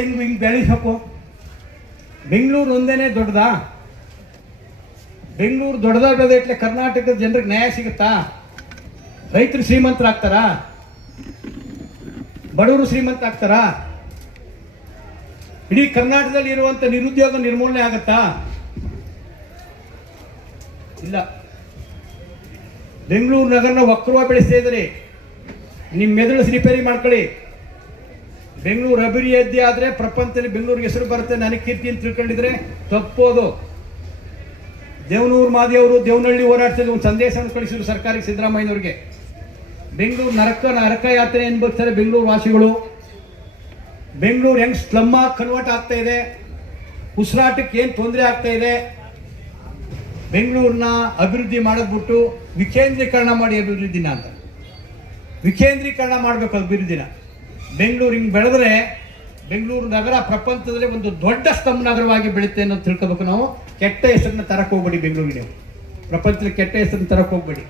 ಹಿಂಗೆ ಬೆಳೆಸಬೇಕು. ಬೆಂಗಳೂರು ಒಂದೇನೆ ದೊಡ್ಡದಾ? ಬೆಂಗಳೂರು ದೊಡ್ಡದಾಗದೆ ಕರ್ನಾಟಕದ ಜನರಿಗೆ ನ್ಯಾಯ ಸಿಗುತ್ತಾ? ರೈತರು ಶ್ರೀಮಂತರಾಗ್ತಾರಾ? ಬಡವರು ಶ್ರೀಮಂತ ಆಗ್ತಾರಾ? ಇಡೀ ಕರ್ನಾಟಕದಲ್ಲಿ ಇರುವಂತ ನಿರುದ್ಯೋಗ ನಿರ್ಮೂಲನೆ ಆಗತ್ತಾ? ಇಲ್ಲ. ಬೆಂಗಳೂರು ನಗರನ ವಕ್ರವಾಗಿ ಬೆಳೆಸ್ತಾ ಇದ್ರಿ. ನಿಮ್ಮ ಮೆದುಳು ರಿಪೇರಿ ಮಾಡ್ಕೊಳ್ಳಿ. ಬೆಂಗಳೂರು ಅಭಿವೃದ್ಧಿ ಆದರೆ ಪ್ರಪಂಚದಲ್ಲಿ ಬೆಂಗಳೂರಿಗೆ ಹೆಸರು ಬರುತ್ತೆ, ನನಗೆ ಕೀರ್ತಿ ಅಂತ ತಿಳ್ಕೊಂಡಿದ್ರೆ ತಪ್ಪೋದು. ದೇವನೂರು ಮಾದಿಯವರು ದೇವನಹಳ್ಳಿ ಹೋರಾಟದಲ್ಲಿ ಒಂದು ಸಂದೇಶವನ್ನು ಕಳಿಸಿದ್ರು ಸರ್ಕಾರಕ್ಕೆ, ಸಿದ್ದರಾಮಯ್ಯನವ್ರಿಗೆ. ಬೆಂಗಳೂರು ನರಕ ಯಾತ್ರೆ ಅನ್ಭವಿಸ್ತಾರೆ ಬೆಂಗಳೂರು ವಾಸಿಗಳು. ಬೆಂಗಳೂರು ಹೆಂಗ್ ಸ್ಲಮ್ ಆಗಿ ಕನ್ವರ್ಟ್ ಆಗ್ತಾ ಇದೆ, ಉಸಿರಾಟಕ್ಕೆ ಏನು ತೊಂದರೆ ಆಗ್ತಾ ಇದೆ. ಬೆಂಗಳೂರನ್ನ ಅಭಿವೃದ್ಧಿ ಮಾಡಿದ್ಬಿಟ್ಟು ವಿಕೇಂದ್ರೀಕರಣ ಮಾಡಿ ಅಭಿವೃದ್ಧಿನ ಅಂತ ವಿಕೇಂದ್ರೀಕರಣ ಮಾಡಬೇಕು ಅಭಿವೃದ್ಧಿನ. ಬೆಂಗಳೂರು ಹಿಂಗೆ ಬೆಳೆದ್ರೆ ಬೆಂಗಳೂರು ನಗರ ಪ್ರಪಂಚದಲ್ಲಿ ಒಂದು ದೊಡ್ಡ ಸ್ತಂಭ ನಗರವಾಗಿ ಬೆಳುತ್ತೆ ಅನ್ನೋದು ತಿಳ್ಕೋಬೇಕು ನಾವು. ಕೆಟ್ಟ ಹೆಸರನ್ನ ತರಕ್ಕೆ ಹೋಗ್ಬೇಡಿ ಬೆಂಗಳೂರಿಗೆ. ನೀವು ಪ್ರಪಂಚದಲ್ಲಿ ಕೆಟ್ಟ ಹೆಸರನ್ನ ತರಕ್ಕೆ ಹೋಗ್ಬೇಡಿ.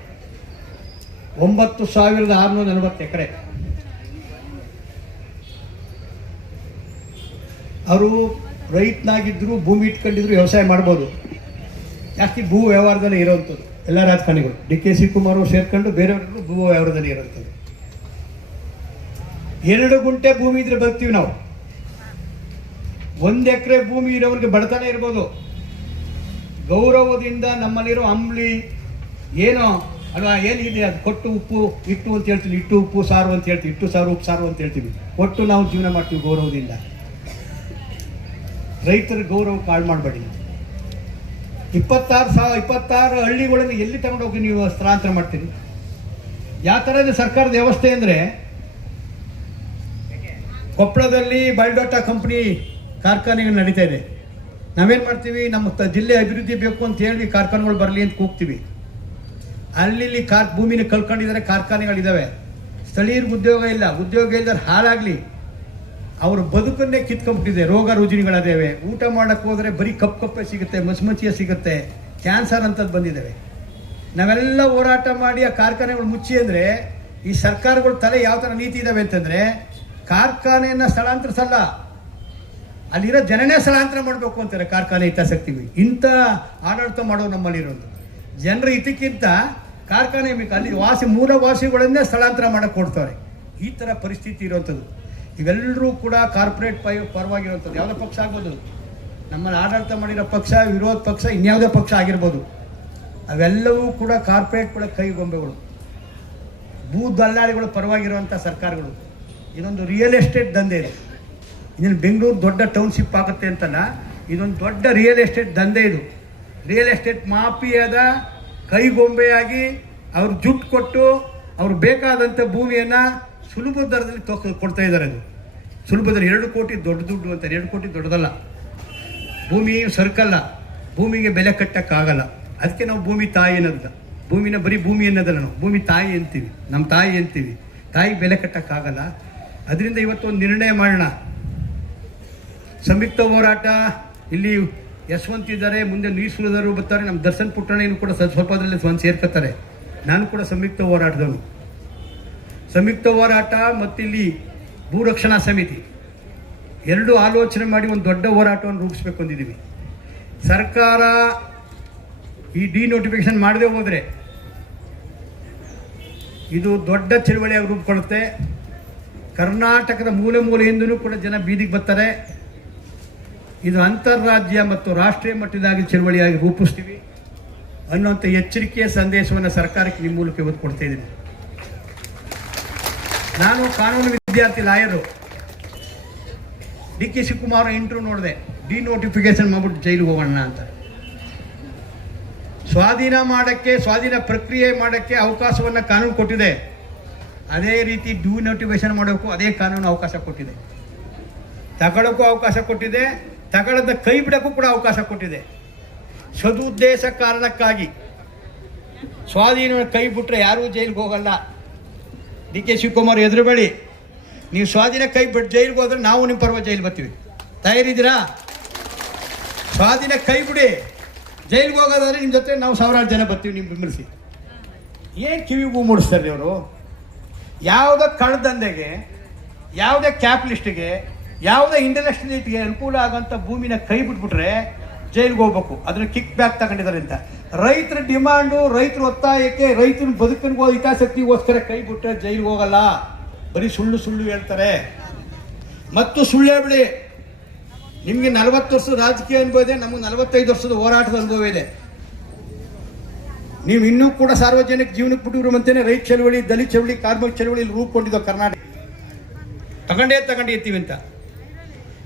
9,640 ಎಕರೆ ಅವರು ರೈತನಾಗಿದ್ರು, ಭೂಮಿ ಇಟ್ಕೊಂಡಿದ್ರು, ವ್ಯವಸಾಯ ಮಾಡ್ಬೋದು. ಜಾಸ್ತಿ ಭೂ ವ್ಯವಹಾರದಲ್ಲಿ ಇರೋವಂಥದ್ದು ಎಲ್ಲ ರಾಜಕಾರಣಿಗಳು. DK ಶಿವಕುಮಾರ್ ಅವರು ಸೇರ್ಕೊಂಡು ಬೇರೆಯವರು ಭೂ ವ್ಯವಹಾರದಲ್ಲಿ ಇರೋಂಥದ್ದು. 2 ಗುಂಟೆ ಭೂಮಿ ಇದ್ರೆ ಬರ್ತೀವಿ ನಾವು. 1 ಎಕರೆ ಭೂಮಿ ಇರೋರಿಗೆ ಬಡತನ ಇರ್ಬೋದು. ಗೌರವದಿಂದ ನಮ್ಮಲ್ಲಿರೋ ಅಂಬ್ಲಿ ಏನೋ ಅಲ್ವಾ, ಏನಿದೆ ಅದು ಕೊಟ್ಟು ಉಪ್ಪು ಇಟ್ಟು ಅಂತ ಹೇಳ್ತೀವಿ, ಇಟ್ಟು ಉಪ್ಪು ಸಾರು ಅಂತ ಹೇಳ್ತೀವಿ, ಇಟ್ಟು ಸಾರು ಉಪ್ಪು ಸಾರು ಅಂತ ಹೇಳ್ತೀವಿ. ಕೊಟ್ಟು ನಾವು ಜೀವನ ಮಾಡ್ತೀವಿ ಗೌರವದಿಂದ. ರೈತರ ಗೌರವ ಕಾಳು ಮಾಡಬೇಡಿ. 26 ಹಳ್ಳಿಗಳನ್ನು ಎಲ್ಲಿ ತಗೊಂಡೋಗಿ ನೀವು ಸ್ಥಳಾಂತರ ಮಾಡ್ತೀರಿ? ಯಾವ ಥರ ಇದೆ ಸರ್ಕಾರದ ವ್ಯವಸ್ಥೆ ಅಂದರೆ, ಕೊಪ್ಪಳದಲ್ಲಿ ಬಯೋಡಾಟಾ ಕಂಪ್ನಿ ಕಾರ್ಖಾನೆಗಳು ನಡೀತಾ ಇದೆ. ನಾವೇನು ಮಾಡ್ತೀವಿ, ನಮ್ಮ ಜಿಲ್ಲೆ ಅಭಿವೃದ್ಧಿ ಬೇಕು ಅಂತ ಹೇಳಿ ಕಾರ್ಖಾನೆಗಳು ಬರಲಿ ಅಂತ ಕೂಗ್ತೀವಿ. ಅಲ್ಲಿ ಭೂಮಿನ ಕಳ್ಕೊಂಡಿದ್ದಾರೆ, ಕಾರ್ಖಾನೆಗಳಿದ್ದಾವೆ. ಸ್ಥಳೀಯರಿಗೆ ಉದ್ಯೋಗ ಇಲ್ಲ, ಉದ್ಯೋಗ ಇಲ್ಲದ್ರೆ ಹಾಳಾಗಲಿ. ಅವ್ರ ಬದುಕನ್ನೇ ಕಿತ್ಕೊಂಡ್ಬಿಟ್ಟಿದೆ. ರೋಗ ರುಜಿನಗಳದೇವೆ. ಊಟ ಮಾಡಕ್ಕೆ ಹೋದರೆ ಬರೀ ಕಪ್ಪೆ ಸಿಗುತ್ತೆ, ಮಚ್ಚಿಯ ಸಿಗುತ್ತೆ, ಕ್ಯಾನ್ಸರ್ ಅಂತದ್ದು ಬಂದಿದ್ದಾವೆ. ನಾವೆಲ್ಲ ಹೋರಾಟ ಮಾಡಿ ಆ ಕಾರ್ಖಾನೆಗಳು ಮುಚ್ಚಿ ಅಂದರೆ ಈ ಸರ್ಕಾರಗಳು ತಲೆ ಯಾವ ಥರ ನೀತಿ ಇದ್ದಾವೆ ಅಂತಂದರೆ, ಕಾರ್ಖಾನೆಯನ್ನು ಸ್ಥಳಾಂತರಿಸಲ್ಲ, ಅಲ್ಲಿರೋ ಜನನೇ ಸ್ಥಳಾಂತರ ಮಾಡಬೇಕು ಅಂತಾರೆ ಕಾರ್ಖಾನೆ ಹಿತಾಸಕ್ತಿವಿ. ಇಂಥ ಆಡಳಿತ ಮಾಡೋ ನಮ್ಮಲ್ಲಿರೋದು. ಜನರ ಹಿತಕ್ಕಿಂತ ಕಾರ್ಖಾನೆ ಅಲ್ಲಿ ಮೂಲವಾಸಿಗಳನ್ನೇ ಸ್ಥಳಾಂತರ ಮಾಡಕ್ಕೆ ಕೊಡ್ತಾರೆ. ಈ ಥರ ಪರಿಸ್ಥಿತಿ ಇರುವಂಥದ್ದು. ಇವೆಲ್ಲರೂ ಕೂಡ ಕಾರ್ಪೊರೇಟ್ ಪರವಾಗಿರುವಂಥದ್ದು. ಯಾವುದೇ ಪಕ್ಷ ಆಗ್ಬೋದು, ನಮ್ಮನ್ನು ಆಡಳಿತ ಮಾಡಿರೋ ಪಕ್ಷ, ವಿರೋಧ ಪಕ್ಷ, ಇನ್ಯಾವುದೇ ಪಕ್ಷ ಆಗಿರ್ಬೋದು, ಅವೆಲ್ಲವೂ ಕೂಡ ಕಾರ್ಪೊರೇಟ್ಗಳ ಕೈಗೊಂಬೆಗಳು, ಭೂ ದಲ್ಲಾಳಿಗಳು ಪರವಾಗಿರುವಂಥ ಸರ್ಕಾರಗಳು. ಇದೊಂದು ರಿಯಲ್ ಎಸ್ಟೇಟ್ ದಂಧೆ ಇದೆ. ಇದನ್ನು ಬೆಂಗಳೂರು ದೊಡ್ಡ ಟೌನ್ಶಿಪ್ ಆಗುತ್ತೆ ಅಂತಲ್ಲ, ಇದೊಂದು ದೊಡ್ಡ ರಿಯಲ್ ಎಸ್ಟೇಟ್ ದಂಧೆ. ಇದು ರಿಯಲ್ ಎಸ್ಟೇಟ್ ಮಾಫಿಯಾದ ಕೈಗೊಂಬೆಯಾಗಿ ಅವ್ರು ಜುಟ್ಟು ಕೊಟ್ಟು ಅವ್ರು ಬೇಕಾದಂಥ ಭೂಮಿಯನ್ನು ಸುಲಭ ದರದಲ್ಲಿ ಕೊಡ್ತಾ ಇದ್ದಾರೆ. ಅದು ಸುಲಭದಲ್ಲಿ 2 ಕೋಟಿ ದೊಡ್ಡ ದುಡ್ಡು ಅಂತಾರೆ. 2 ಕೋಟಿ ದೊಡ್ಡದಲ್ಲ. ಭೂಮಿ ಸರ್ಕಲ್ಲ, ಭೂಮಿಗೆ ಬೆಲೆ ಕಟ್ಟಕ್ಕಾಗಲ್ಲ. ಅದಕ್ಕೆ ನಾವು ಭೂಮಿ ತಾಯಿ ಅನ್ನೋದಿಲ್ಲ. ಭೂಮಿನ ಬರೀ ಭೂಮಿ ಅನ್ನೋದಲ್ಲ, ನಾವು ಭೂಮಿ ತಾಯಿ ಅಂತೀವಿ, ನಮ್ಮ ತಾಯಿ ಅಂತೀವಿ. ತಾಯಿ ಬೆಲೆ ಕಟ್ಟಕ್ಕಾಗಲ್ಲ. ಅದರಿಂದ ಇವತ್ತು ಒಂದು ನಿರ್ಣಯ ಮಾಡೋಣ. ಸಂಯುಕ್ತ ಹೋರಾಟ, ಇಲ್ಲಿ ಯಶವಂತ್ ಇದ್ದಾರೆ, ಮುಂದೆ ನೀಸುಳಿದರು ಬರ್ತಾರೆ, ನಮ್ಮ ದರ್ಶನ್ ಪುಟ್ಟಣ್ಣನು ಕೂಡ ಸ್ವಲ್ಪ ಅದರಲ್ಲಿ ಸೇರ್ಕೊತಾರೆ. ನಾನು ಕೂಡ ಸಂಯುಕ್ತ ಹೋರಾಟದವನು. ಸಂಯುಕ್ತ ಹೋರಾಟ ಮತ್ತು ಇಲ್ಲಿ ಭೂರಕ್ಷಣಾ ಸಮಿತಿ ಎರಡು ಆಲೋಚನೆ ಮಾಡಿ ಒಂದು ದೊಡ್ಡ ಹೋರಾಟವನ್ನು ರೂಪಿಸಬೇಕು ಅಂದಿದ್ದೀವಿ. ಸರ್ಕಾರ ಈ ಡಿನೋಟಿಫಿಕೇಶನ್ ಮಾಡದೆ ಹೋದರೆ ಇದು ದೊಡ್ಡ ಚಳವಳಿಯಾಗಿ ರೂಪುಗೊಳ್ಳುತ್ತೆ. ಕರ್ನಾಟಕದ ಮೂಲೆಯಿಂದಲೂ ಕೂಡ ಜನ ಬೀದಿಗೆ ಬರ್ತಾರೆ. ಇದು ಅಂತಾರಾಜ್ಯ ಮತ್ತು ರಾಷ್ಟ್ರೀಯ ಮಟ್ಟದಾಗಿ ಚಳವಳಿಯಾಗಿ ರೂಪಿಸ್ತೀವಿ ಅನ್ನುವಂಥ ಎಚ್ಚರಿಕೆಯ ಸಂದೇಶವನ್ನು ಸರ್ಕಾರಕ್ಕೆ ನಿಮ್ಮ ಮೂಲಕ ಇವತ್ತು ಕೊಡ್ತಾ ಇದ್ದೀನಿ. ನಾನು ಕಾನೂನು ವಿದ್ಯಾರ್ಥಿ, ಲಾಯರು. DK ಶಿವಕುಮಾರ್ ಇಂಟರ್ವ್ಯೂ ನೋಡಿದೆ, ಡಿನೋಟಿಫಿಕೇಶನ್ ಮಾಡ್ಬಿಟ್ಟು ಜೈಲಿಗೆ ಹೋಗೋಣ ಅಂತ. ಸ್ವಾಧೀನ ಪ್ರಕ್ರಿಯೆ ಮಾಡೋಕ್ಕೆ ಅವಕಾಶವನ್ನು ಕಾನೂನು ಕೊಟ್ಟಿದೆ. ಅದೇ ರೀತಿ ಡಿನೋಟಿಫಿಕೇಶನ್ ಮಾಡೋಕ್ಕೂ ಅದೇ ಕಾನೂನು ಅವಕಾಶ ಕೊಟ್ಟಿದೆ. ತಗೊಳ್ಳೋಕ್ಕೂ ಅವಕಾಶ ಕೊಟ್ಟಿದೆ, ತಗೊಳ್ಳದ ಕೈ ಬಿಡೋಕ್ಕೂ ಕೂಡ ಅವಕಾಶ ಕೊಟ್ಟಿದೆ. ಸದುದ್ದೇಶ ಕಾರಣಕ್ಕಾಗಿ ಸ್ವಾಧೀನ ಕೈ ಬಿಟ್ಟರೆ ಯಾರೂ ಜೈಲಿಗೆ ಹೋಗಲ್ಲ. DK ಶಿವಕುಮಾರ್ ಎದುರುಬೇಡಿ. ನೀವು ಸ್ವಾಧೀನ ಕೈ ಬಿಟ್ಟು ಜೈಲಿಗೆ ಹೋದ್ರೆ ನಾವು ನಿಮ್ಮ ಪರವಾಗಿ ಜೈಲು ಬರ್ತೀವಿ. ತಯಾರಿದ್ದೀರಾ? ಸ್ವಾಧೀನ ಕೈ ಬಿಡಿ, ಜೈಲಿಗೆ ಹೋಗೋದಾದ್ರೆ ನಿಮ್ಮ ಜೊತೆ ನಾವು 1000 ಜನ ಬರ್ತೀವಿ ನಿಮ್ಮ ಬೆಂಬಲಿಸಿ. ಏನು ಕಿವಿಗೂ ಮೂಡಿಸ್ತಾರೆ ಅವರು? ಯಾವುದೋ ಕಳ್ಳದಂಧೆಗೆ, ಯಾವುದೇ ಕ್ಯಾಪ್ ಲಿಸ್ಟಿಗೆ ಯಾವುದೇ ಇಂಡಸ್ಟ್ರಿಯಲ್ಗೆ ಅನುಕೂಲ ಆಗೋಂಥ ಭೂಮಿನ ಕೈ ಬಿಟ್ಬಿಟ್ರೆ ಜೈಲಿಗೆ ಹೋಗ್ಬೇಕು. ಅದನ್ನ ಕಿಕ್ ಬ್ಯಾಕ್ ತಗೊಂಡಿದ್ದಾರೆ ಅಂತ. ರೈತರ ಡಿಮಾಂಡು, ರೈತರ ಒತ್ತಾಯಕ್ಕೆ, ರೈತರ ಬದುಕಿನ ಹಿತಾಸಕ್ತಿಗೋಸ್ಕರ ಕೈ ಬಿಟ್ರೆ ಜೈಲಿಗೆ ಹೋಗಲ್ಲ. ಬರೀ ಸುಳ್ಳು ಹೇಳ್ತಾರೆ. ಮತ್ತು ಸುಳ್ಳು ಹೇಳಿ, ನಿಮಗೆ 40 ವರ್ಷದ ರಾಜಕೀಯ ಅನುಭವ ಇದೆ, ನಮಗೆ 45 ವರ್ಷದ ಹೋರಾಟದ ಅನುಭವ ಇದೆ. ನೀವು ಇನ್ನೂ ಕೂಡ ಸಾರ್ವಜನಿಕ ಜೀವನಕ್ಕೆ ಬಿಟ್ಟಿದ್ರು ಅಂತೇನೆ ರೈತ ಚಳವಳಿ, ದಲಿತ ಚಳವಳಿ, ಕಾರ್ಮಿಕ ಚಳವಳಿ ರೂಪುಗೊಂಡಿದ್ದು ಕರ್ನಾಟಕ. ತಗೊಂಡೇ ಎತ್ತೀವಿ ಅಂತ.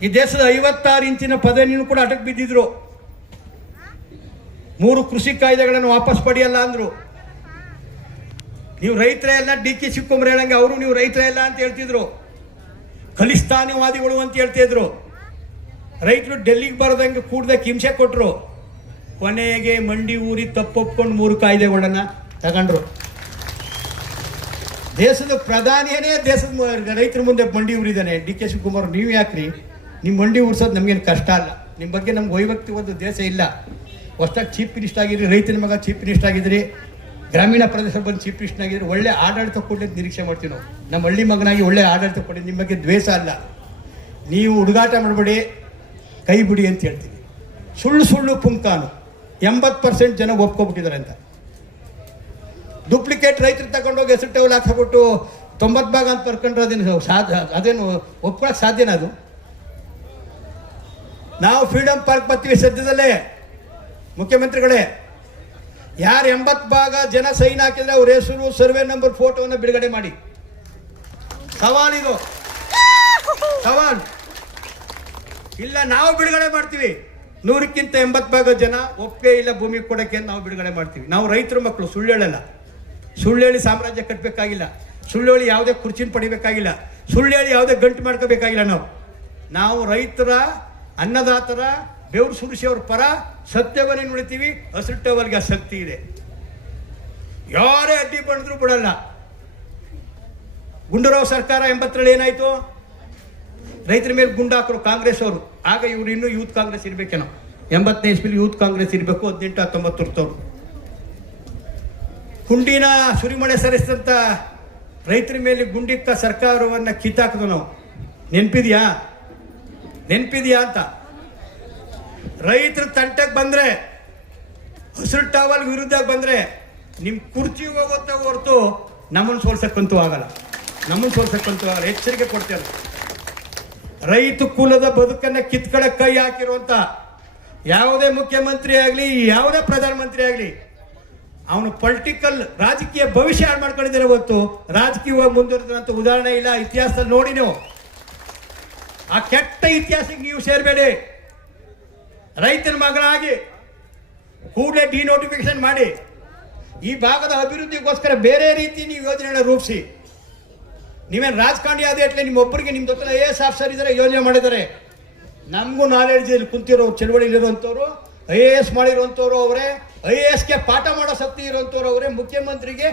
ಈ ದೇಶದ 56 ಇಂಚಿನ ಪದವಿನೂ ಕೂಡ ಅಟಕ್ ಬಿದ್ದಿದ್ರು. 3 ಕೃಷಿ ಕಾಯ್ದೆಗಳನ್ನು ವಾಪಸ್ ಪಡೆಯಲ್ಲ ಅಂದ್ರು. ನೀವು ರೈತರೇ ಎಲ್ಲ, ಡಿ ಕೆ ಶಿವಕುಮಾರ್ ಹೇಳಂಗೆ ಅವರು ನೀವು ರೈತರೇ ಎಲ್ಲ ಅಂತ ಹೇಳ್ತಿದ್ರು. ಖಲಿಸ್ತಾನಿವಾದಿಗಳು ಅಂತ ಹೇಳ್ತಿದ್ರು. ರೈತರು ಡೆಲ್ಲಿಗೆ ಬರೋದಂಗೆ ಕೂಡ್ದಕ್ಕೆ ಹಿಂಸೆ ಕೊಟ್ಟರು. ಕೊನೆಗೆ ಮಂಡಿ ಊರಿ ತಪ್ಪೊಪ್ಕೊಂಡು 3 ಕಾಯ್ದೆಗಳನ್ನ ತಗೊಂಡ್ರು. ದೇಶದ ಪ್ರಧಾನಿಯೇ ದೇಶದ ರೈತರ ಮುಂದೆ ಮಂಡಿ ಊರಿದ್ದಾನೆ. ಡಿ ಕೆ ಶಿವಕುಮಾರ್, ನೀವು ಯಾಕ್ರಿ ನಿಮ್ಮ ಮಂಡಿ ಊರಿಸೋದು ನಮ್ಗೇನು ಕಷ್ಟ ಅಲ್ಲ. ನಿಮ್ಮ ಬಗ್ಗೆ ನಮ್ಗೆ ವೈಯಕ್ತಿಕ ಒಂದು ದೇಶ ಇಲ್ಲ. ಹೊಸದಾಗಿ ಚೀಫ್ ಮಿನಿಸ್ಟರ್ ಆಗಿದ್ರಿ, ರೈತನ ಮಗ ಚೀಫ್ ಮಿನಿಸ್ಟರ್ ಆಗಿದ್ರಿ, ಗ್ರಾಮೀಣ ಪ್ರದೇಶ ಬಂದು ಚೀಫ್ ಮಿನಿಸ್ಟರ್ ಆಗಿದ್ರಿ. ಒಳ್ಳೆ ಆಡಳಿತ ಕೊಡಿ ಅಂತ ನಿರೀಕ್ಷೆ ಮಾಡ್ತೀವಿ ನಾವು. ನಮ್ಮ ಹಳ್ಳಿ ಮಗನಾಗಿ ಒಳ್ಳೆ ಆಡಳಿತ ಕೊಡಿ. ನಿಮ್ಮ ಬಗ್ಗೆ ದ್ವೇಷ ಅಲ್ಲ. ನೀವು ಹುಡುಗಾಟ ಮಾಡಬೇಡಿ, ಕೈ ಬಿಡಿ ಅಂತ ಹೇಳ್ತೀವಿ. ಸುಳ್ಳು ಪುಂಕಾನು 80% ಜನ ಒಪ್ಕೊಬಿಟ್ಟಿದ್ದಾರೆ ಅಂತ. ಡೂಪ್ಲಿಕೇಟ್ ರೈತರು ತಗೊಂಡೋಗಿ ಹೆಸರು ಟೇಬಲ್ ಹಾಕ್ಬಿಟ್ಟು 90 ಭಾಗ ಅಂತ ಬರ್ಕೊಂಡ್ರೆ ಅದೇನು ಒಪ್ಕೊಳಕ್ಕೆ ಸಾಧ್ಯನಾ? ಅದು ನಾವು ಫ್ರೀಡಮ್ ಪಾರ್ಕ್ ಬರ್ತೀವಿ ಸದ್ಯದಲ್ಲೇ. ಮುಖ್ಯಮಂತ್ರಿಗಳೇ, ಯಾರು 80 ಭಾಗ ಜನ ಸೈನ್ ಹಾಕಿದ್ರೆ ಅವ್ರ ಹೆಸರು, ಸರ್ವೆ ನಂಬರ್, ಫೋಟೋವನ್ನು ಬಿಡುಗಡೆ ಮಾಡಿ. ಸವಾಲಿದು, ಸವಾಲ್ ಇಲ್ಲ. ನಾವು ಬಿಡುಗಡೆ ಮಾಡ್ತೀವಿ. 100ಕ್ಕಿಂತ 80 ಭಾಗ ಜನ ಒಪ್ಪಿಗೆ ಇಲ್ಲ ಭೂಮಿ ಕೊಡೋಕ್ಕೆ ನಾವು ಬಿಡುಗಡೆ ಮಾಡ್ತೀವಿ. ನಾವು ರೈತರ ಮಕ್ಕಳು, ಸುಳ್ಳು ಹೇಳಲ್ಲ. ಸುಳ್ಳು ಹೇಳಿ ಸಾಮ್ರಾಜ್ಯ ಕಟ್ಟಬೇಕಾಗಿಲ್ಲ. ಸುಳ್ಳು ಹೇಳಿ ಯಾವುದೇ ಕುರ್ಚಿನ ಪಡಿಬೇಕಾಗಿಲ್ಲ. ಸುಳ್ಳು ಹೇಳಿ ಯಾವುದೇ ಗಂಟು ಮಾಡ್ಕೋಬೇಕಾಗಿಲ್ಲ. ನಾವು ರೈತರ, ಅನ್ನದಾತರ, ಬೆವರು ಸುರಿಸಿಯವ್ರ ಪರ ಸತ್ಯವನ್ನೇ ನುಡಿತೀವಿ. ಹಸಿಟ್ಟವರಿಗೆ ಶಕ್ತಿ ಇದೆ. ಯಾರೇ ಅಡ್ಡಿ ಬಂದ್ರು ಬಿಡಲ್ಲ. ಗುಂಡೂರಾವ್ ಸರ್ಕಾರ 80ರಲ್ಲಿ ಏನಾಯ್ತು? ರೈತರ ಮೇಲೆ ಗುಂಡು ಹಾಕರು ಕಾಂಗ್ರೆಸ್ ಅವರು. ಆಗ ಇವರು ಇನ್ನೂ ಯೂತ್ ಕಾಂಗ್ರೆಸ್ ಇರ್ಬೇಕೇನೋ. 80ನೇ ಇಸ್ವಿಲಿ ಯೂತ್ ಕಾಂಗ್ರೆಸ್ ಇರಬೇಕು. 18-19 ವರ್ಷದವ್ರು. ಗುಂಡಿನ ಸುರಿಮಳೆ ಸರಿಸಿದಂಥ ರೈತರ ಮೇಲೆ ಗುಂಡಿಕ್ಕ ಸರ್ಕಾರವನ್ನು ಕಿತ್ತಾಕಿದ್ವು ನಾವು. ನೆನಪಿದ್ಯಾ ಅಂತ. ರೈತರ ತಂಟಕ್ಕೆ ಬಂದ್ರೆ, ಹಸಿರು ಟಾವಲ್ ವಿರುದ್ಧ ಬಂದ್ರೆ ನಿಮ್ಮ ಕುರ್ಚಿ ಹೋಗುತ್ತೆ ಹೊರತು ನಮ್ಮನ್ನು ಸೋಲ್ಸಕ್ಕಂತೂ ಆಗಲ್ಲ. ಎಚ್ಚರಿಕೆ ಕೊಡ್ತೇವೆ. ರೈತ ಕುಲದ ಬದುಕನ್ನ ಕಿತ್ಕಡೆ ಕೈ ಹಾಕಿರುವಂತ ಯಾವುದೇ ಮುಖ್ಯಮಂತ್ರಿ ಆಗಲಿ, ಯಾವುದೇ ಪ್ರಧಾನಮಂತ್ರಿ ಆಗಲಿ, ಅವನು ಪೊಲಿಟಿಕಲ್ ರಾಜಕೀಯ ಭವಿಷ್ಯ ಹಾಳು ಮಾಡ್ಕೊಂಡಿದ್ದಾನೆ ಹೊತ್ತು ರಾಜಕೀಯವಾಗಿ ಮುಂದುವರೆದಂತ ಉದಾಹರಣೆ ಇಲ್ಲ. ಇತಿಹಾಸದಲ್ಲಿ ನೋಡಿ ನೀವು. ಆ ಕೆಟ್ಟ ಇತಿಹಾಸಕ್ಕೆ ನೀವು ಸೇರಬೇಡಿ. ರೈತನ ಮಗಳಾಗಿ ಕೂಡಲೇ ಡಿನೋಟಿಫಿಕೇಶನ್ ಮಾಡಿ ಈ ಭಾಗದ ಅಭಿವೃದ್ಧಿಗೋಸ್ಕರ ಬೇರೆ ರೀತಿ ನೀವು ಯೋಜನೆಗಳನ್ನ ರೂಪಿಸಿ. ನೀವೇನು ರಾಜಕಾರಣಿ ಆದ ಇಟ್ಲೆ ನಿಮ್ಮೊಬ್ಬರಿಗೆ ನಿಮ್ಮ ಜೊತೆ IAS ಆಫೀಸರ್ ಇದ್ದಾರೆ, ಯೋಜನೆ ಮಾಡಿದ್ದಾರೆ. ನಮಗೂ ನಾಲೆಡ್ಜ್ ಕುಂತಿರೋ ಚಳವಳಿಲಿರುವಂಥವ್ರು, IAS ಮಾಡಿರುವಂಥವ್ರು ಅವರೇ, IASಗೆ ಪಾಠ ಮಾಡೋ ಶಕ್ತಿ ಇರುವಂಥವ್ರು ಅವರೇ, ಮುಖ್ಯಮಂತ್ರಿಗೆ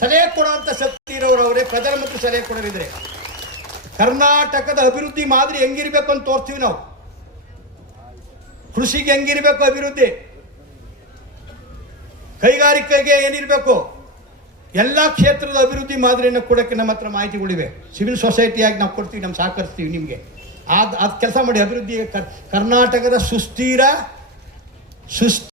ಸಲಹೆ ಕೊಡುವಂಥ ಶಕ್ತಿ ಇರೋರು ಅವರೇ, ಪ್ರಧಾನಮಂತ್ರಿ ಸಲಹೆ ಕೊಡೋರಿದ್ರೆ. ಕರ್ನಾಟಕದ ಅಭಿವೃದ್ಧಿ ಮಾದರಿ ಹೆಂಗಿರ್ಬೇಕು ಅಂತ ತೋರ್ತೀವಿ ನಾವು. ಕೃಷಿಗೆ ಹೆಂಗಿರ್ಬೇಕು ಅಭಿವೃದ್ಧಿ, ಕೈಗಾರಿಕೆಗೆ ಏನಿರಬೇಕು, ಎಲ್ಲ ಕ್ಷೇತ್ರದ ಅಭಿವೃದ್ಧಿ ಮಾದರಿಯನ್ನು ಕೊಡೋಕ್ಕೆ ನಮ್ಮ ಹತ್ರ ಮಾಹಿತಿಗಳಿವೆ. ಸಿವಿಲ್ ಸೊಸೈಟಿಯಾಗಿ ನಾವು ಕೊಡ್ತೀವಿ, ನಮ್ಮ ಸಹಕರಿಸ್ತೀವಿ ನಿಮಗೆ. ಅದು ಕೆಲಸ ಮಾಡಿ. ಅಭಿವೃದ್ಧಿ ಕರ್ನಾಟಕದ ಸುಸ್ಥಿರ